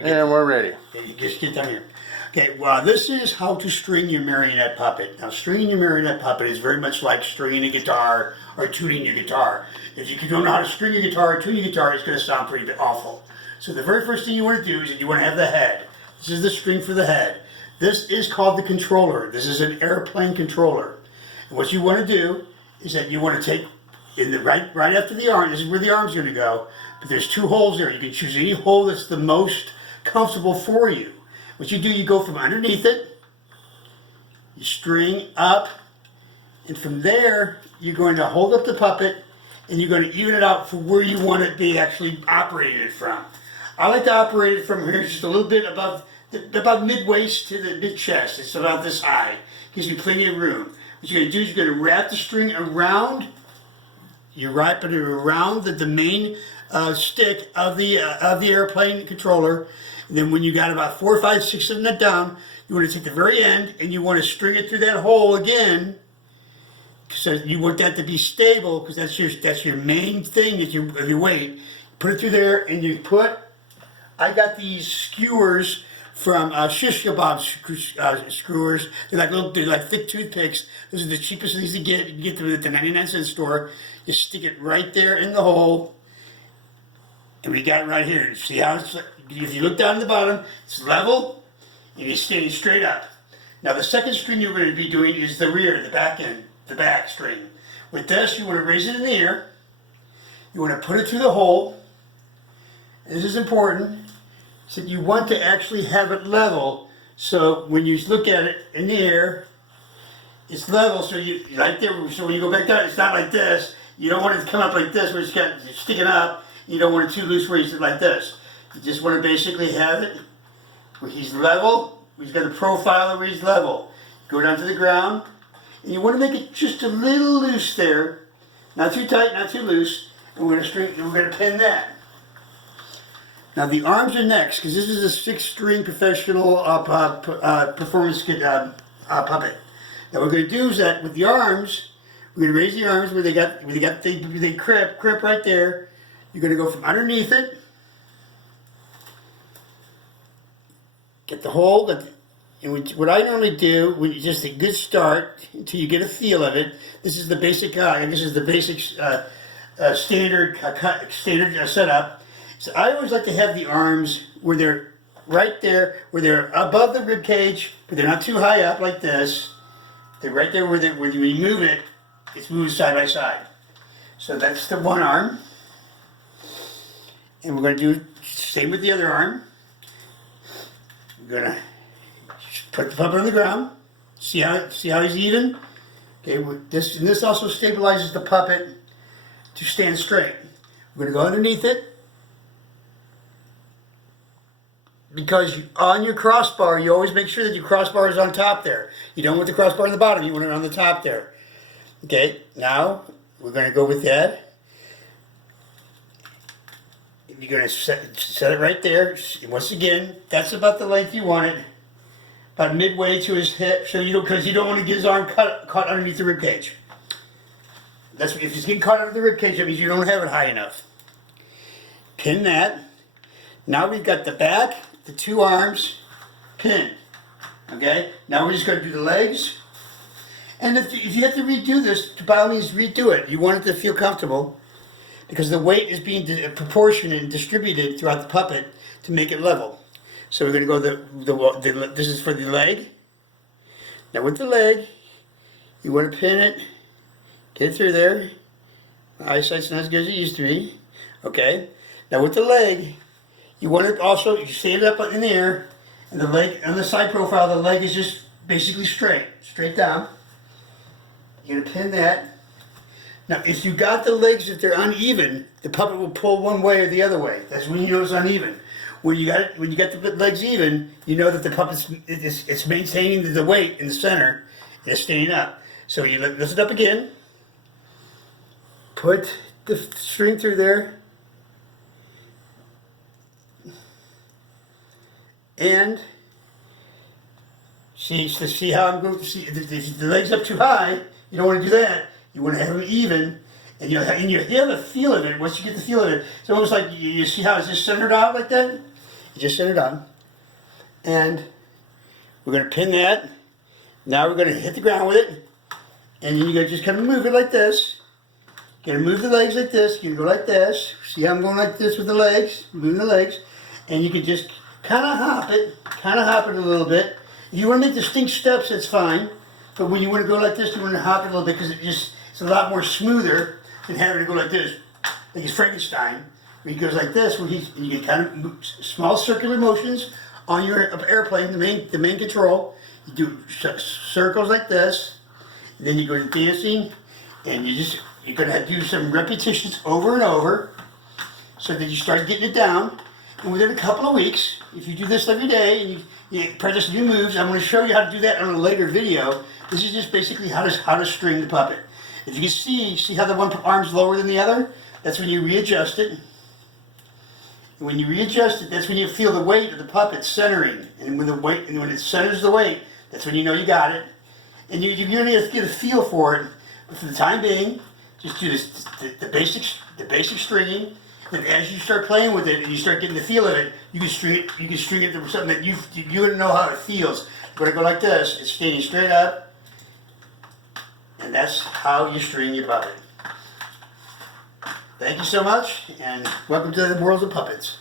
And we're ready. Okay, you just get down here. Okay, well, this is how to string your marionette puppet. Now, stringing your marionette puppet is very much like stringing a guitar or tuning your guitar. If you don't know how to string your guitar or tune your guitar, it's going to sound pretty awful. So the very first thing you want to do is that you want to have the head. This is the string for the head. This is called the controller. This is an airplane controller. And what you want to do is that you want to take in the right after the arm. This is where the arm's going to go. But there's two holes there. You can choose any hole that's the most comfortable for you. What you do, you go from underneath it, you string up, and from there, you're going to hold up the puppet, and you're going to even it out for where you want it to be actually operated from. I like to operate it from here just a little bit above mid-waist to the mid-chest. It's about this high. Gives me plenty of room. What you're going to do is you're going to wrap the string around, you wrap it around the main stick of the airplane controller. And then when you got about 4, 5, 6 of them down, you want to take the very end and you want to string it through that hole again. So you want that to be stable because that's your main thing of your weight. Put it through there and you put. I got these skewers from shish kebab skewers. They're like thick toothpicks. Those are the cheapest things to get. You can get them at the 99-cent store. You stick it right there in the hole, and we got it right here. See how it's. If you look down at the bottom, it's level, and you're standing straight up. Now the second string you're going to be doing is the rear, the back end, the back string. With this, you want to raise it in the air. You want to put it through the hole. This is important. So you want to actually have it level. So when you look at it in the air, it's level. So you right there. So when you go back down, it's not like this. You don't want it to come up like this, where it's sticking up. You don't want it too loose, where it's like this. You just want to basically have it where he's level. He's got a profile where he's level. Go down to the ground, and you want to make it just a little loose there, not too tight, not too loose. And we're going to pin that. Now the arms are next, because this is a 6-string professional performance puppet. Now what we're going to do is that with the arms, we're going to raise the arms where they crimp right there. You're going to go from underneath it. Get the hole, and what I normally do, when you just a good start until you get a feel of it. This is the basic. I guess is the basic standard setup. So I always like to have the arms where they're right there, where they're above the rib cage, but they're not too high up like this. They're right there where when you move it, it's moved side by side. So that's the one arm, and we're going to do the same with the other arm. We're gonna put the puppet on the ground. See how he's even. Okay, this also stabilizes the puppet to stand straight. We're gonna go underneath it because on your crossbar, you always make sure that your crossbar is on top there. You don't want the crossbar on the bottom. You want it on the top there. Okay, now we're gonna go with that. You're going to set it right there. Once again, that's about the length you want it, about midway to his hip, so because you don't want to get his arm caught underneath the rib cage. If he's getting caught under the rib cage, that means you don't have it high enough. Pin that. Now we've got the back, the two arms pinned. Okay. Now we're just going to do the legs. And if you have to redo this, by all means redo it. You want it to feel comfortable, because the weight is being proportioned and distributed throughout the puppet to make it level. So we're going to go this is for the leg. Now with the leg, you want to pin it, get it through there. My eyesight's not as good as it used to be. Okay. Now with the leg, you want to also, you stand up in the air, and the leg, on the side profile, the leg is just basically straight down. You're going to pin that. Now, if you got the legs, if they're uneven, the puppet will pull one way or the other way. That's when you know it's uneven. When you got the legs even, you know that the puppet's it's maintaining the weight in the center and it's staying up. So you lift it up again, put the string through there, and see how I'm going to see the legs up too high. You don't want to do that. You want to have them even, and you have a feel of it. Once you get the feel of it, it's almost like you see how it's just centered out like that. You just set it on. And we're going to pin that. Now we're going to hit the ground with it. And then you're going to just kind of move it like this. You're going to move the legs like this. You're going to go like this. See how I'm going like this with the legs? Moving the legs. And you can just kind of hop it. Kind of hop it a little bit. If you want to make distinct steps, that's fine. But when you want to go like this, you want to hop it a little bit because it's a lot more smoother than having to go like this. Like it's Frankenstein. Where he goes like this, where and you can kind of move small circular motions on your airplane, the main control. You do circles like this. And then you go to dancing, and you're going to do some repetitions over and over so that you start getting it down. And within a couple of weeks, if you do this every day and you practice new moves, I'm going to show you how to do that on a later video. This is just basically how to string the puppet. If you can see how the one arm's lower than the other? That's when you readjust it. And when you readjust it, that's when you feel the weight of the puppet centering. And when it centers the weight, that's when you know you got it. And you're going to get a feel for it. But for the time being, just do the basic stringing. And as you start playing with it and you start getting the feel of it, you can string it to something that you know how it feels. You're going to go like this. It's standing straight up. And that's how you string your puppet. Thank you so much, and welcome to the world of puppets.